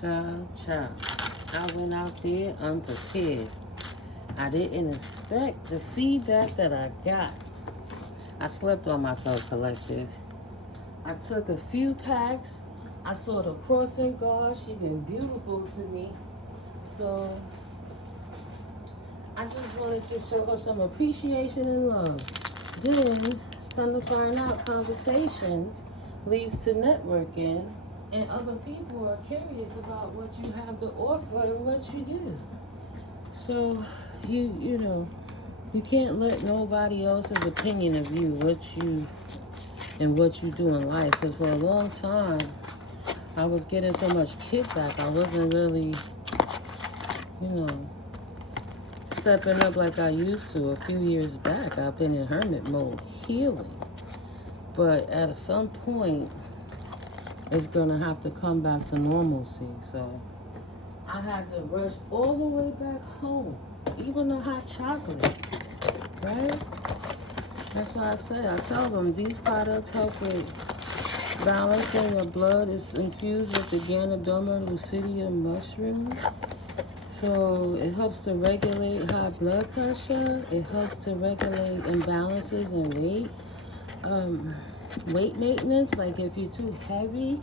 Child. I went out there unprepared. I didn't expect the feedback that I got. I slept on myself, collective. I took a few packs. I saw the crossing guard. She been beautiful to me. So I just wanted to show her some appreciation and love. Then, come to find out, conversations leads to networking, and other people are curious about what you have to offer and what you do. So, you know, you can't let nobody else's opinion of you, what you do in life. Because for a long time, I was getting so much kickback. I wasn't really, you know, stepping up like I used to. A few years back, I've been in hermit mode, healing. But at some point, it's gonna have to come back to normalcy. So I had to rush all the way back home, even the hot chocolate, right? That's why I tell them these products help with balancing your blood. It's infused with the Ganoderma lucidum mushroom. So it helps to regulate high blood pressure. It helps to regulate imbalances in weight maintenance. Like if you're too heavy,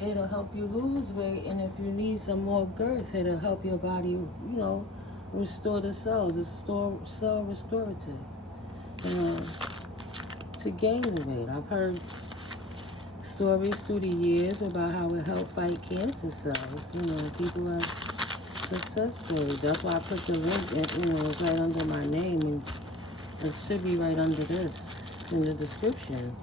it'll help you lose weight. And if you need some more girth, it'll help your body, you know, restore the cells. It's cell restorative. To gain the weight. I've heard stories through the years about how it helped fight cancer cells. You know, people have success stories. That's why I put the link in, you know, it's right under my name, and it should be right under this in the description.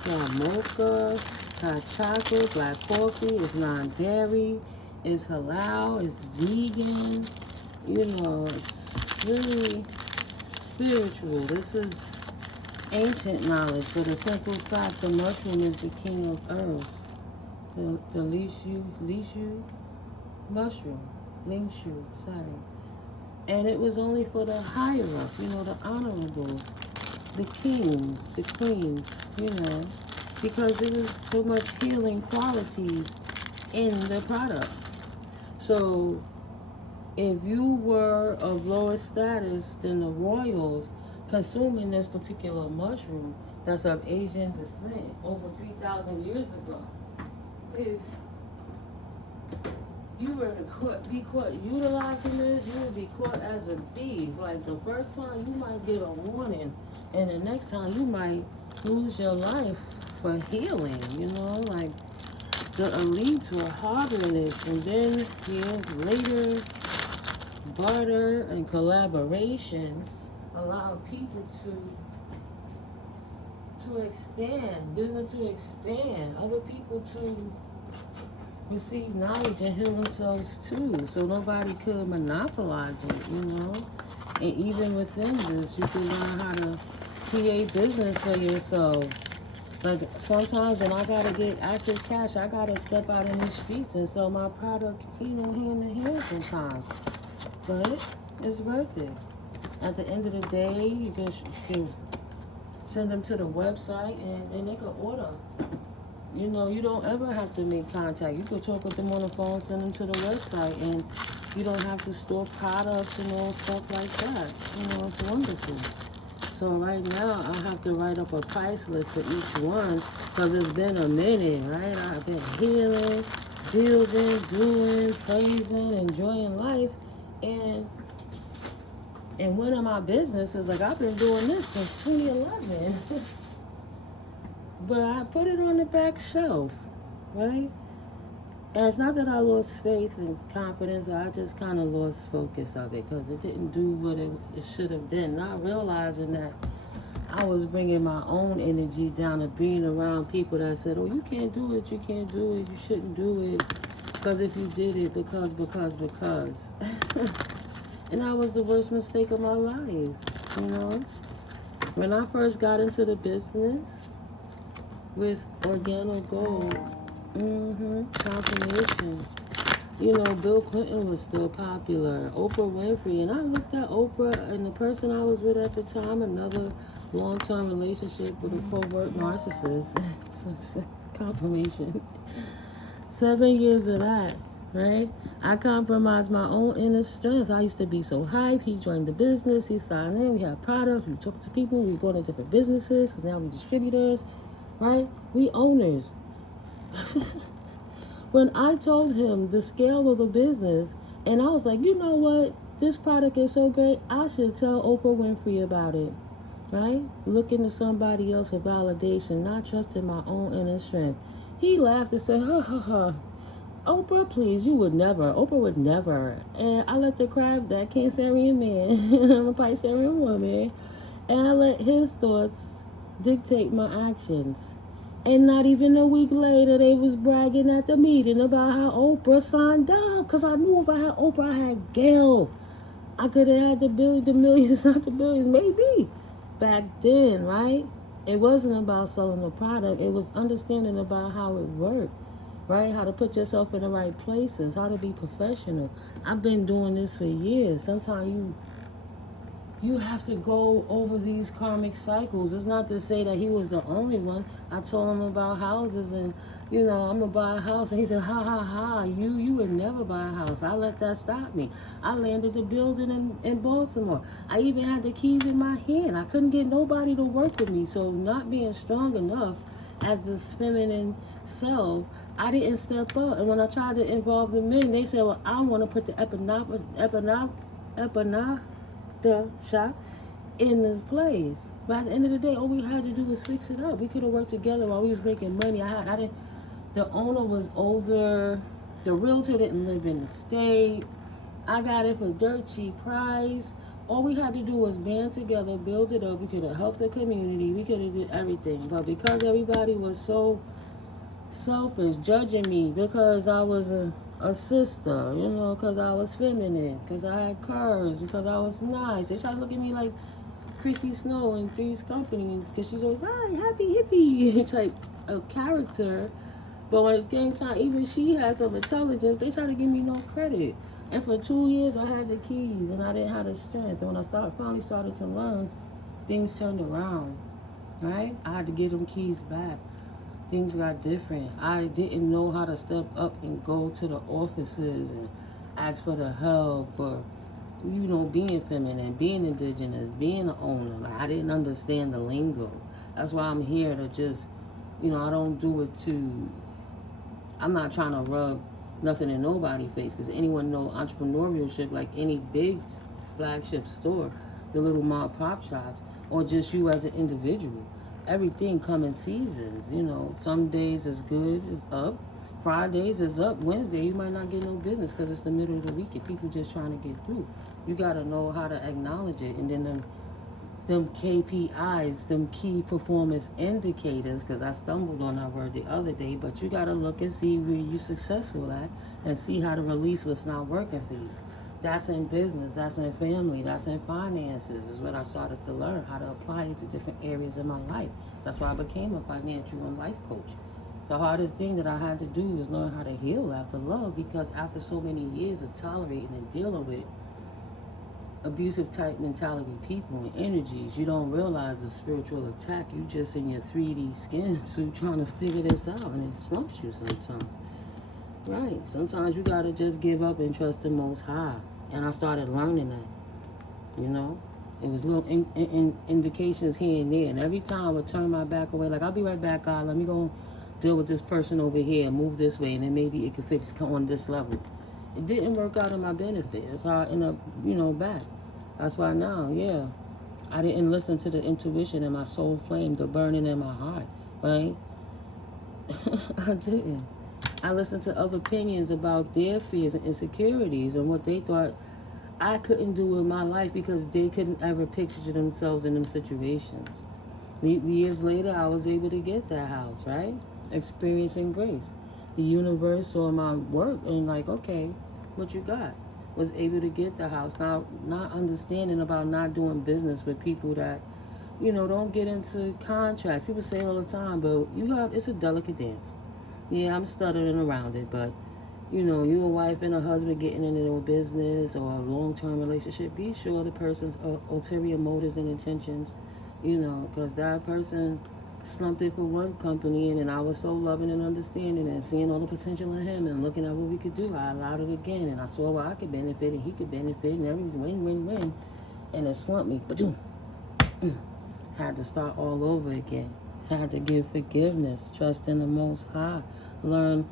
So mocha, hot chocolate, black coffee, it's non-dairy, it's halal, it's vegan, you know, it's really spiritual. This is ancient knowledge, for the simple fact the mushroom is the king of herbs. The Lishu mushroom. Lingshu, sorry. And it was only for the higher up, you know, the honorables, the kings, the queens, you know, because there was so much healing qualities in the product. So if you were of lower status than the royals consuming this particular mushroom that's of Asian descent over 3,000 years ago, if you were to be caught utilizing this, you would be caught as a thief. Like the first time you might get a warning, and the next time you might lose your life for healing, you know, like the elites were harboring this, and then years later, barter and collaborations allowed people to expand, business to expand, other people to receive knowledge and heal themselves too, so nobody could monopolize it, you know. And even within this, you can learn how to create business for yourself. Like sometimes when I gotta get active cash, I gotta step out in the streets and sell my product, you know, hand to hand sometimes. But it's worth it. At the end of the day, you can send them to the website and they can order. You know, you don't ever have to make contact. You can talk with them on the phone, send them to the website, and you don't have to store products and all stuff like that. You know, it's wonderful. So right now, I have to write up a price list for each one because it's been a minute, right? I've been healing, building, doing, praising, enjoying life, and one of my businesses, like I've been doing this since 2011. But I put it on the back shelf, right? And it's not that I lost faith and confidence, but I just kind of lost focus of it because it didn't do what it should have done. Not realizing that I was bringing my own energy down to being around people that said, oh, you can't do it, you can't do it, you shouldn't do it. Because if you did it, because. And that was the worst mistake of my life, you know? When I first got into the business with organic gold, confirmation. You know, Bill Clinton was still popular, Oprah Winfrey, and I looked at Oprah and the person I was with at the time, another long-term relationship with a covert narcissist. Confirmation. 7 years of that. right? I compromised my own inner strength. I used to be so hyped. He joined the business. He signed in. We had products. We talked to people. We going to different businesses because now we distributors, right? We owners. When I told him the scale of the business, and I was like, you know what? This product is so great. I should tell Oprah Winfrey about it, right? Looking to somebody else for validation, not trusting my own inner strength. He laughed and said, ha ha ha. Oprah, please, you would never. Oprah would never. And I let the crab, that Cancerian man, I'm a Piscean woman, and I let his thoughts dictate my actions. And not even a week later, they was bragging at the meeting about how Oprah signed up. Because I knew if I had Oprah, I had Gail. I could have had the millions, not the billions, maybe. Back then, right? It wasn't about selling the product. It was understanding about how it worked, right? How to put yourself in the right places, how to be professional. I've been doing this for years. Sometimes you have to go over these karmic cycles. It's not to say that he was the only one. I told him about houses and, I'm going to buy a house. And he said, ha, ha, ha, you would never buy a house. I let that stop me. I landed the building in Baltimore. I even had the keys in my hand. I couldn't get nobody to work with me. So not being strong enough as this feminine self, I didn't step up. And when I tried to involve the men, they said, well, I want to put the the shop in the place. But at the end of the day, all we had to do was fix it up. We could have worked together while we was making money. The owner was older. The realtor didn't live in the state. I got it for dirt cheap price. All we had to do was band together, build it up. We could have helped the community. We could have did everything. But because everybody was so selfish, judging me because I was a sister, because I was feminine, because I had curves, because I was nice. They try to look at me like Chrissy Snow in Three's Company because she's always, hi, happy hippie type of character. But when it came time, even she had some intelligence, they try to give me no credit. And for 2 years, I had the keys and I didn't have the strength. And when I finally started to learn, things turned around, right? I had to get them keys back. Things got different. I didn't know how to step up and go to the offices and ask for the help for, being feminine, being indigenous, being an owner. Like, I didn't understand the lingo. That's why I'm here to just, I don't do it I'm not trying to rub nothing in nobody's face because anyone know entrepreneurship, like any big flagship store, the little mom pop shops, or just you as an individual. Everything come in seasons, Some days is good, it's up. Fridays is up. Wednesday, you might not get no business because it's the middle of the week and people just trying to get through. You got to know how to acknowledge it. And then them KPIs, them key performance indicators, because I stumbled on that word the other day, but you got to look and see where you're successful at and see how to release what's not working for you. That's in business, that's in family, that's in finances, is what I started to learn, how to apply it to different areas of my life. That's why I became a financial and life coach. The hardest thing that I had to do was learn how to heal after love, because after so many years of tolerating and dealing with abusive type mentality people and energies, you don't realize the spiritual attack. You just in your 3D skin suit trying to figure this out, and it slumps you sometimes. Right. Sometimes you got to just give up and trust the Most High. And I started learning that, It was little indications here and there. And every time I would turn my back away, like, I'll be right back, God. Let me go deal with this person over here and move this way. And then maybe it could fix on this level. It didn't work out in my benefit. That's how I ended up, back. That's why now, I didn't listen to the intuition in my soul flame, the burning in my heart, right? I didn't. I listened to other opinions about their fears and insecurities and what they thought I couldn't do in my life because they couldn't ever picture themselves in them situations. Years later, I was able to get that house, right? Experiencing grace. The universe saw my work and like, okay, what you got? Was able to get the house. Now, not understanding about not doing business with people that, don't get into contracts. People say all the time, but it's a delicate dance. Yeah, I'm stuttering around it, but, you a wife and a husband getting into a business or a long-term relationship, be sure the person's ulterior motives and intentions, because that person slumped it for one company, and then I was so loving and understanding and seeing all the potential in him and looking at what we could do. I allowed it again, and I saw where I could benefit and he could benefit, and every win-win-win. And it slumped me. Ba-doom. Had to start all over again. Had to give forgiveness, trust in the Most High, learn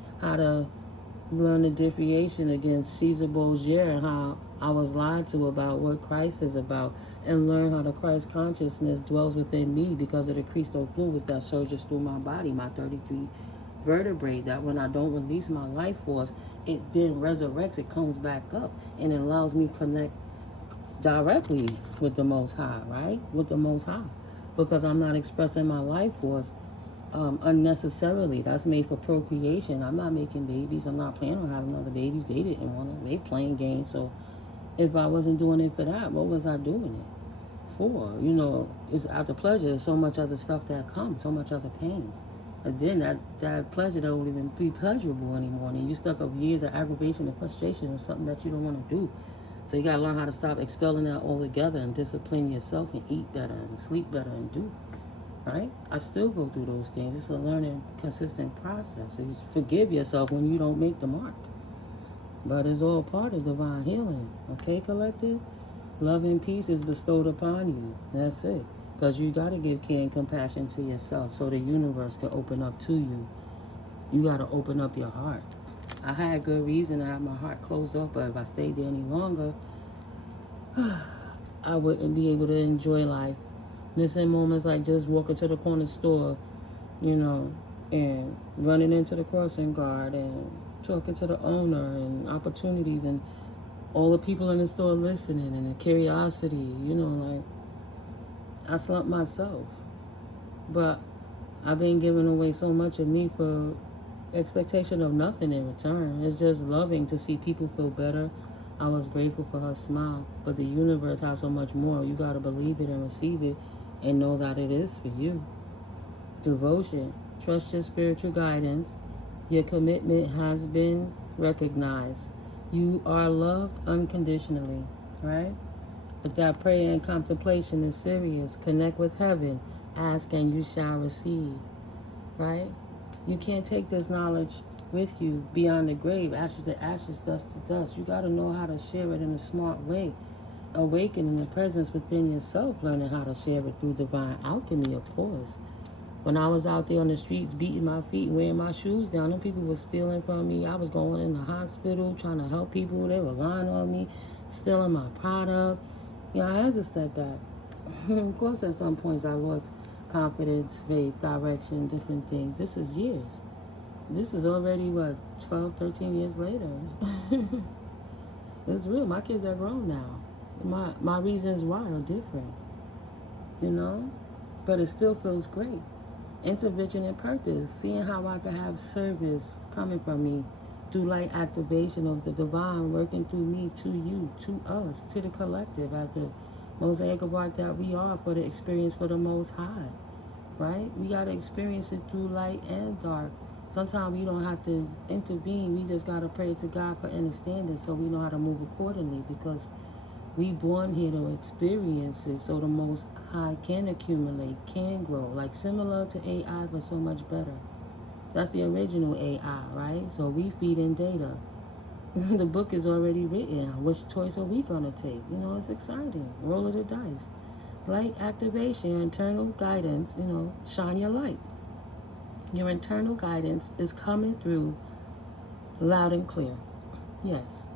the differentiation against Caesar Borgia and how I was lied to about what Christ is about, and learn how the Christ consciousness dwells within me because of the crystal fluid that surges through my body, my 33 vertebrae, that when I don't release my life force, it then resurrects, it comes back up, and it allows me to connect directly with the Most High, right? With the Most High. Because I'm not expressing my life force unnecessarily. That's made for procreation. I'm not making babies. I'm not planning on having other babies. They didn't want to. They playing games. So if I wasn't doing it for that, what was I doing it for? You know, it's out of pleasure. There's so much other stuff that comes, so much other pains. And then that pleasure don't even be pleasurable anymore. And you stuck up years of aggravation and frustration on something that you don't want to do. So you got to learn how to stop expelling that altogether and discipline yourself and eat better and sleep better and do. Right? I still go through those things. It's a learning, consistent process. You forgive yourself when you don't make the mark. But it's all part of divine healing. Okay, collective? Love and peace is bestowed upon you. That's it. Because you got to give care and compassion to yourself so the universe can open up to you. You got to open up your heart. I had good reason to have my heart closed off, but if I stayed there any longer, I wouldn't be able to enjoy life. Missing moments like just walking to the corner store, you know, and running into the crossing guard and talking to the owner and opportunities and all the people in the store listening and the curiosity, you know, like, I slumped myself. But I've been giving away so much of me for expectation of nothing in return. It's just loving to see people feel better. I was grateful for her smile, but the universe has so much more. You got to believe it and receive it and know that it is for you. Devotion. Trust your spiritual guidance. Your commitment has been recognized. You are loved unconditionally, right? But that prayer and contemplation is serious. Connect with heaven. Ask and you shall receive, right? You can't take this knowledge with you beyond the grave, ashes to ashes, dust to dust. You got to know how to share it in a smart way. Awakening the presence within yourself, learning how to share it through divine alchemy, of course. When I was out there on the streets beating my feet and wearing my shoes down, them people were stealing from me. I was going in the hospital trying to help people. They were lying on me, stealing my product. You know, I had to step back. Of course, at some points I lost confidence, faith, direction, different things. This is years. This is already, 12, 13 years later. It's real. My kids are grown now. My reasons why are different, you know? But it still feels great. Intervention and purpose. Seeing how I can have service coming from me through light activation of the divine working through me to you, to us, to the collective as the mosaic of art that we are for the experience for the Most High, right? We got to experience it through light and dark. Sometimes we don't have to intervene. We just got to pray to God for understanding so we know how to move accordingly, because we born here to experience it so the Most High can accumulate, can grow, like similar to AI, but so much better. That's the original AI, right? So we feed in data. The book is already written. Which choice are we going to take? You know, it's exciting. Roll of the dice. Light activation, your internal guidance, you know, shine your light. Your internal guidance is coming through loud and clear. Yes.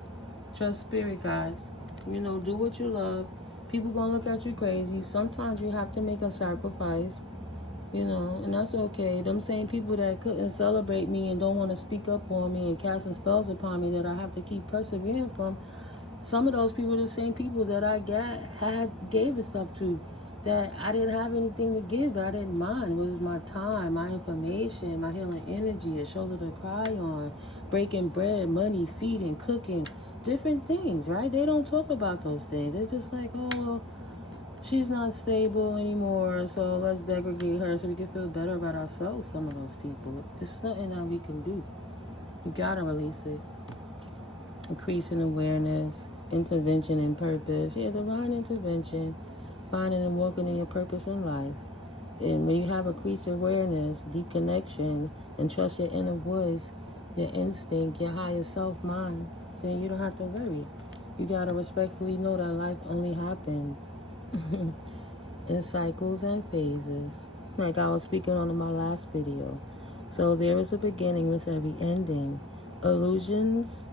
Trust spirit, guys. You know, do what you love. People gonna look at you crazy. Sometimes you have to make a sacrifice, you know, and that's okay. Them same people that couldn't celebrate me and don't want to speak up on me and casting spells upon me that I have to keep persevering from, some of those people are the same people that I gave the stuff to, that I didn't have anything to give, but I didn't mind. It was my time, my information, my healing energy, a shoulder to cry on, breaking bread, money, feeding, cooking, different things, right? They don't talk about those things. They're just like, oh, well, she's not stable anymore, so let's degrade her so we can feel better about ourselves, some of those people. It's nothing that we can do. You gotta release it. Increasing awareness, intervention and purpose. Yeah, divine intervention. Finding and walking in your purpose in life. And when you have increased awareness, deep connection, and trust your inner voice, your instinct, your higher self mind, then you don't have to worry. You gotta respectfully know that life only happens in cycles and phases, like I was speaking on in my last video. So there is a beginning with every ending. Illusions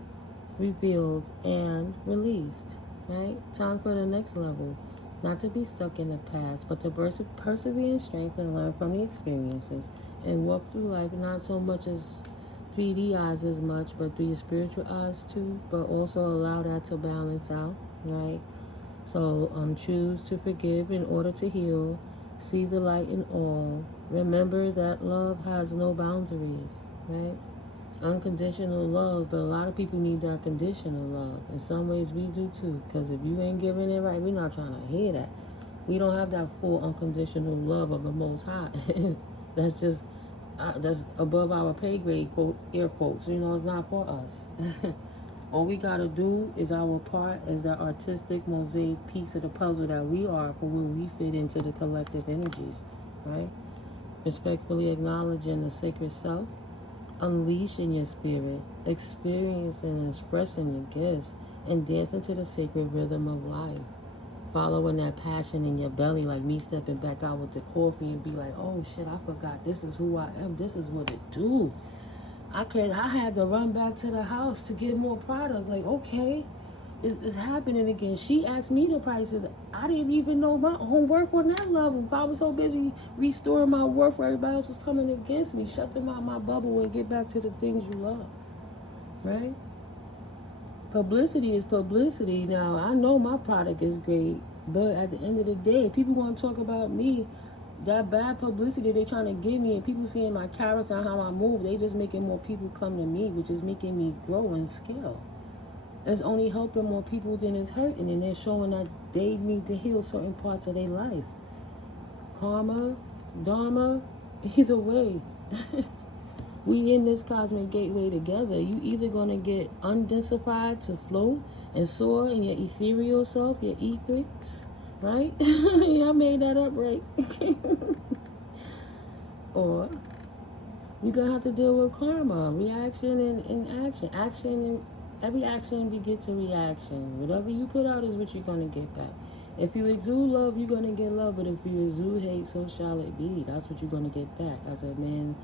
revealed and released, right? Time for the next level. Not to be stuck in the past, but to persevere in strength and learn from the experiences and walk through life not so much as 3D eyes as much, but through your spiritual eyes too, but also allow that to balance out, right? So choose to forgive in order to heal. See the light in all. Remember that love has no boundaries, right? Unconditional love, but a lot of people need that conditional love. In some ways we do too, because if you ain't giving it right, we're not trying to hear that. We don't have that full unconditional love of the Most High. That's just, that's above our pay grade, quote, air quotes. You know, it's not for us. All we got to do is our part as the artistic mosaic piece of the puzzle that we are for where we fit into the collective energies, right? Respectfully acknowledging the sacred self, unleashing your spirit, experiencing and expressing your gifts, and dancing to the sacred rhythm of life. Following that passion in your belly, like me stepping back out with the coffee and be like, oh shit, I forgot, this is who I am, this is what it do. I had to run back to the house to get more product. Like, okay, it's happening again. She asked me the prices. I didn't even know my own worth on that level. I was so busy restoring my worth where everybody else was coming against me. Shut them out my bubble and get back to the things you love, right? Publicity is publicity. Now, I know my product is great, but at the end of the day, people want to talk about me. That bad publicity they're trying to give me, and people seeing my character and how I move, they just making more people come to me, which is making me grow and scale. It's only helping more people than it's hurting, and they're showing that they need to heal certain parts of their life. Karma, dharma, either way. We in this cosmic gateway together. You either going to get undensified to float and soar in your ethereal self, your etherics, right? Yeah, I made that up, right? Or you're going to have to deal with karma, reaction and action. Action, and every action begets a reaction. Whatever you put out is what you're going to get back. If you exude love, you're going to get love. But if you exude hate, so shall it be. That's what you're going to get back. As a man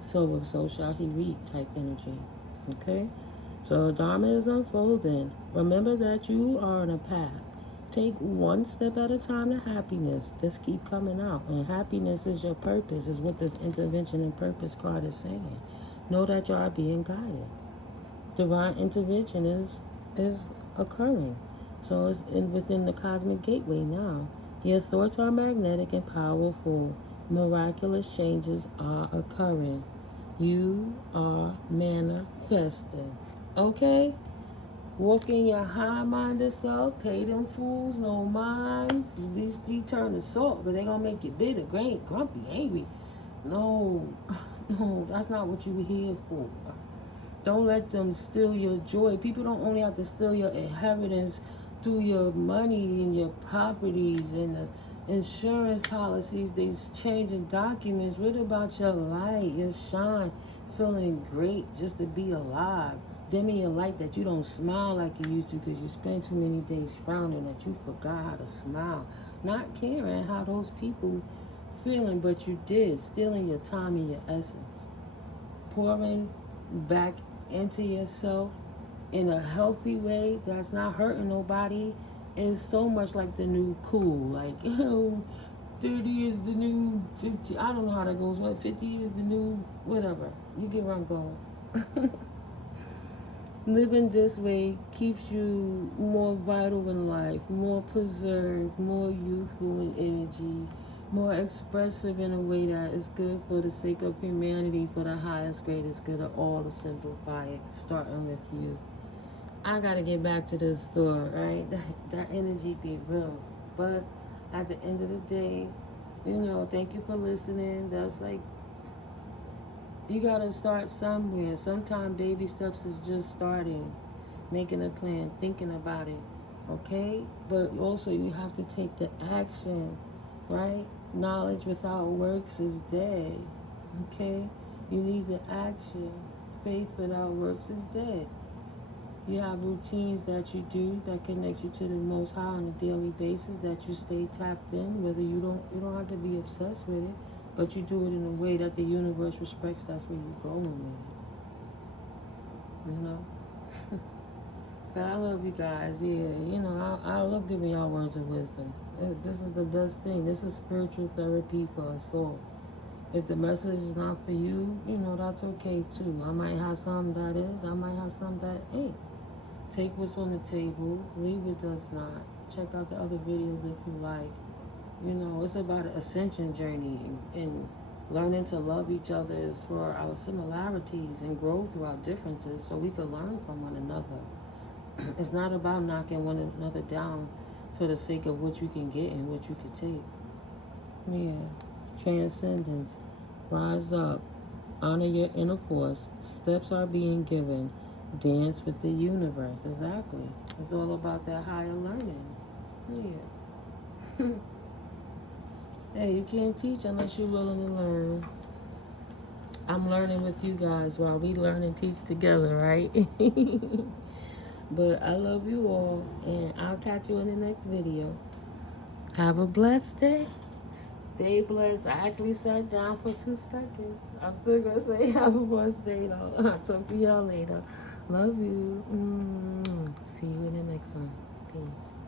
soweth, so shall he reap type energy. Okay? So Dharma is unfolding. Remember that you are on a path. Take one step at a time to happiness. Just keep coming out. And happiness is your purpose, is what this intervention and purpose card is saying. Know that you are being guided. Divine intervention is occurring. So it's within the cosmic gateway now. Your thoughts are magnetic and powerful. Miraculous changes are occurring. You are manifesting. Okay? Walk in your high-minded self. Pay them fools no mind. At least they turn to salt, because they're going to make you bitter, grumpy, angry. No, that's not what you were here for. Don't let them steal your joy. People don't only have to steal your inheritance through your money and your properties and the insurance policies. They're changing documents. What about your light, your shine, feeling great just to be alive? Dimming your light that you don't smile like you used to because you spent too many days frowning that you forgot how to smile. Not caring how those people feeling, but you did. Stealing your time and your essence. Pouring back into yourself in a healthy way that's not hurting nobody is so much like the new cool. Like, 30 is the new 50. I don't know how that goes. What, 50 is the new whatever. You get where I'm going. Living this way keeps you more vital in life, more preserved, more youthful in energy, more expressive in a way that is good for the sake of humanity, for the highest, greatest good of all, to simplify it, starting with you. I got to get back to this store, right? That energy be real. But at the end of the day, thank you for listening. That's like, you got to start somewhere. Sometimes baby steps is just starting, making a plan, thinking about it, okay? But also you have to take the action, right? Knowledge without works is dead. Okay? You need the action. Faith without works is dead. You have routines that you do that connect you to the Most High on a daily basis, that you stay tapped in, whether you don't have to be obsessed with it, but you do it in a way that the universe respects. That's where you're going with it. You know? But I love you guys. Yeah, you know, I love giving y'all words of wisdom. This is the best thing. This is spiritual therapy for us all. If the message is not for you, you know, that's okay too. I might have some that is. I might have some that ain't. Take what's on the table. Leave what does not. Check out the other videos if you like. You know, it's about an ascension journey and learning to love each other is for our similarities and grow through our differences so we can learn from one another. It's not about knocking one another down for the sake of what you can get and what you can take. Yeah. Transcendence. Rise up. Honor your inner force. Steps are being given. Dance with the universe. Exactly. It's all about that higher learning. Yeah. Hey, you can't teach unless you're willing to learn. I'm learning with you guys while we learn and teach together, right? But I love you all, and I'll catch you in the next video. Have a blessed day. Stay blessed. I actually sat down for 2 seconds. I'm still going to say have a blessed day, though. I'll talk to y'all later. Love you. See you in the next one. Peace.